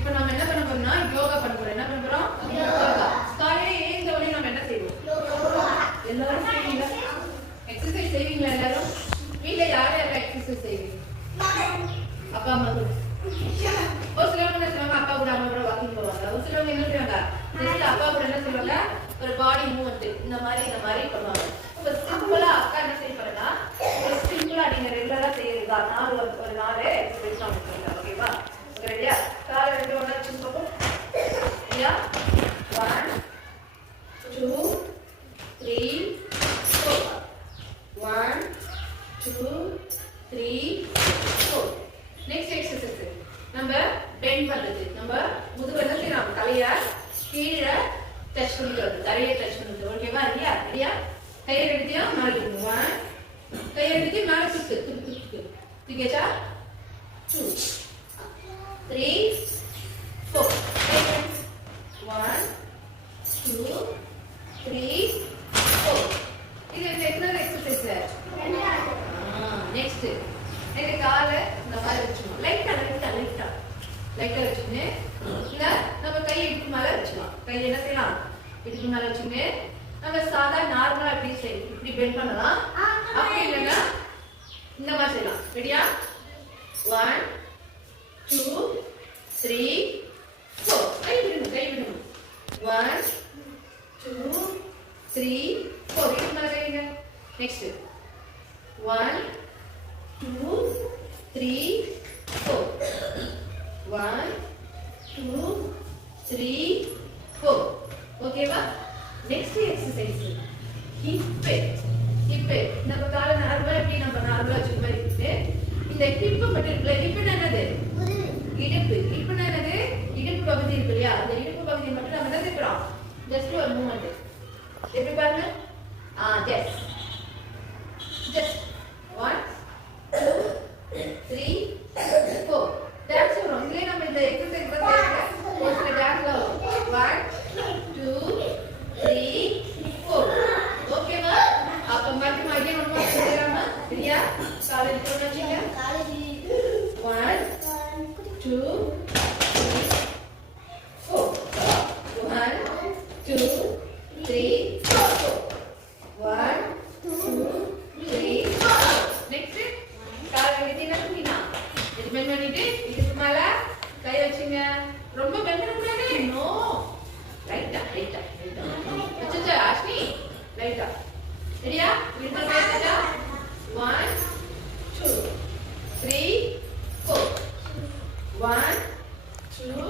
இப்போ நம்ம என்ன பண்ண போறோம்னா யோகா பண்ண போறோம். என்ன பண்ண போறோம்? யோகா. காலையில எழுந்த உடனே நம்ம என்ன செய்வோம்? எல்லாரும் செய்வீங்களா? எக்ஸசைஸ் செய்வீங்களா எல்லாரும்? வீட்ல யார் யாரெல்லாம் எக்ஸசைஸ் செய்வீங்க? அப்பா அம்மா கூட. ஒரு சிலவங்க என்ன செய்வாங்க, அப்பா கூட அம்மா கூட வாக்கிங் போவாங்க. ஒரு சிலவங்க என்ன செய்வாங்க, ஜஸ்ட் அப்பா கூட என்ன செய்வாங்க, ஒரு பாடி மூவ்மெண்ட் இந்த மாதிரி பண்ணுவாங்க. இப்போ சிம்பிளா அக்கா என்ன செய்ய போறேன்னா, ஒரு சிம்பிளா நீங்க ரெகுலரா செய்யறதா ஒரு நாள் எக்ஸசைஸ் பண்ணுங்க. ஓகேவா? ரெடியா? காலை ரெண்டு ஒண்ணா சிம்பிளா. ரெடியா? 1 2 3 4. 1 2 3 4. நெக்ஸ்ட் எக்ஸசைஸ் நம்ம பெண்ட் பண்றது. நம்ம முதுகு என்ன செய்யணும், தலைய கீழே டச் பண்ணிட்டு வருது, தரையை டச் பண்ணிட்டு. ஓகேவா? ரெடியா? கையை எடுத்தியும் மேலே தூக்கு. 1 கையை எடுத்தியும் மேலே தூக்கு. தூக்கியாச்சா? 2 3 4. 1 2 3 4. இது எத்தனை எக்ஸசைஸ்? நெக்ஸ்ட் இந்த காலை இந்த மாதிரி வச்சுக்கணும். லைட்டா வச்சுன்னு இல்ல நம்ம கையை இடுப்பு மேல வச்சுக்கலாம். கையை என்ன செய்யலாம், இடுப்பு மேல வச்சுன்னு நம்ம சாதா நார்மலா இப்படி பெண்ட் பண்ணலாம். அப்படி இல்லைன்னா இந்த மாதிரி செய்யலாம். ரெடியா? 1 2 3 4. கை விடணும். 1 2 3 4. இடுப்பு மேல கைங்க. நெக்ஸ்ட் 1 2 3 4. 1 2 3 4. ஓகேவா? Next exercise hip. நம்ம காலை நார்மலா எப்படி நம்ம நார்மலா வச்சுக்க மாதிரி இருக்கு. இந்த ஹிப் மட்டும் இருக்குல்ல, ஹிப் என்னது? இடுப்பு. ஹிப்னா என்னது? இடுப்பு பகுதி இருக்கு இல்லையா, அந்த இடுப்பு பகுதி மட்டும் நம்ம என்ன செய்யறோம், ஜஸ்ட் ஒரு மூவ்மெண்ட். எப்படி பாருங்க. ஜஸ்ட் 1 2 3 4. டான்ஸ் வரும். இதுலயே நம்ம இந்த எக்ஸசைஸ் தான் ஒரு சில டான்ஸ் வரும். 1 2 3 4. ஓகேவா? அப்ப மறுபடியும் அகைன் ஒன் மோர் செய்யலாமா? சரியா? காலேஜ் போன வச்சீங்க. 1 2 3 4. 1 2 3 4. 1 2 3 4. நெக்ஸ்ட் காலை எடுத்தீங்கன்னா தூக்கினா இது பெண்ட் பண்ணிட்டு இதுக்கு மேல கை வச்சுங்க. ரொம்ப பெண்ட் பண்ணக்கூடாது. நோ, ரைட்டா வச்சுச்சா ஆஷ்மி? ரைட்டா. ரெடியா? இதுக்கு மேல வச்சுச்சா? 1 2 3 4. 1 2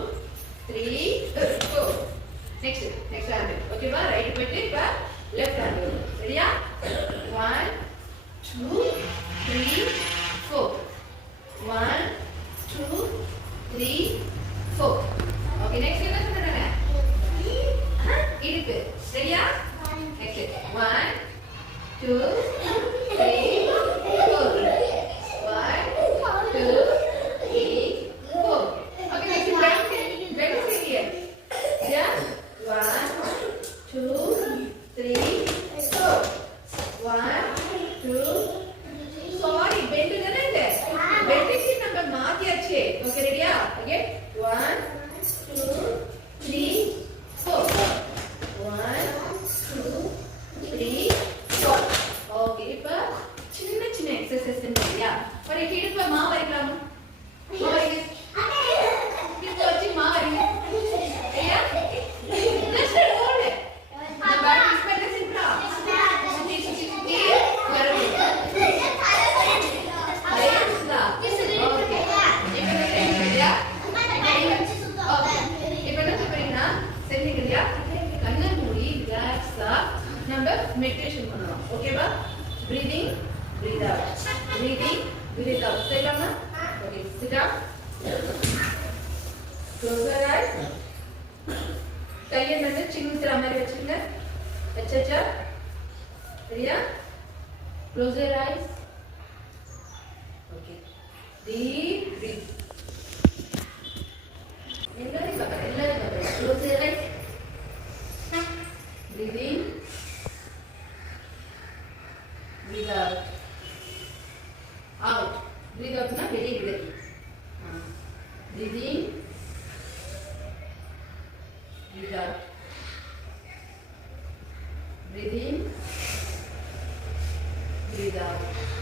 3 4. Next hand. ஓகேவா? ரைட் போயிட்டு இப்ப லெஃப்ட் ஹேண்ட். ரெடியா? 1 2 3 4. 1 2 3 4. ஓகே, நெக்ஸ்ட் என்ன சொல்றாங்க? இடுப்பு. ரெடியா? நெக்ஸ்ட் 1 2 3 4. 1 2 3 4. ஓகே, நெக்ஸ்ட் பெண்ட் செய்யுங்க. சரியா? 1 2 3 4. 1 2 சாரி, பெண்ட் தானே இது. பெண்டுக்கு நம்ம மாத்தியாச்சு. ஓகே, ரெடியா? ஓகே, 1 2 3 4. 1 2 3 4. ஓகே, இப்ப சின்ன எக்ஸசைஸ் இல்லையா? ஒரு இடுப்புல மாவு அரைக்கலாமா? இடுப்பு வச்சு மாவு அரைங்க. சரியா? Just roll. இந்த பேக் யூஸ் பண்ண சிம்பிளா. சுத்தி வரணும். மெடிடேஷன் பண்ணலாம். ஓகேவா? breathing breathe out, breathing breathe out. செய்யலாமா? Okay, sit down, close your eyes. கையை வந்து சின்ன மாதிரி வச்சுங்க. வச்சாச்சா? சரியா? close your eyes. Okay, deep breathe. எல்லாரும் close your eyes. breathing breathe out. Out. Breathe out na very breathe. Breathing breathe in, breathe out.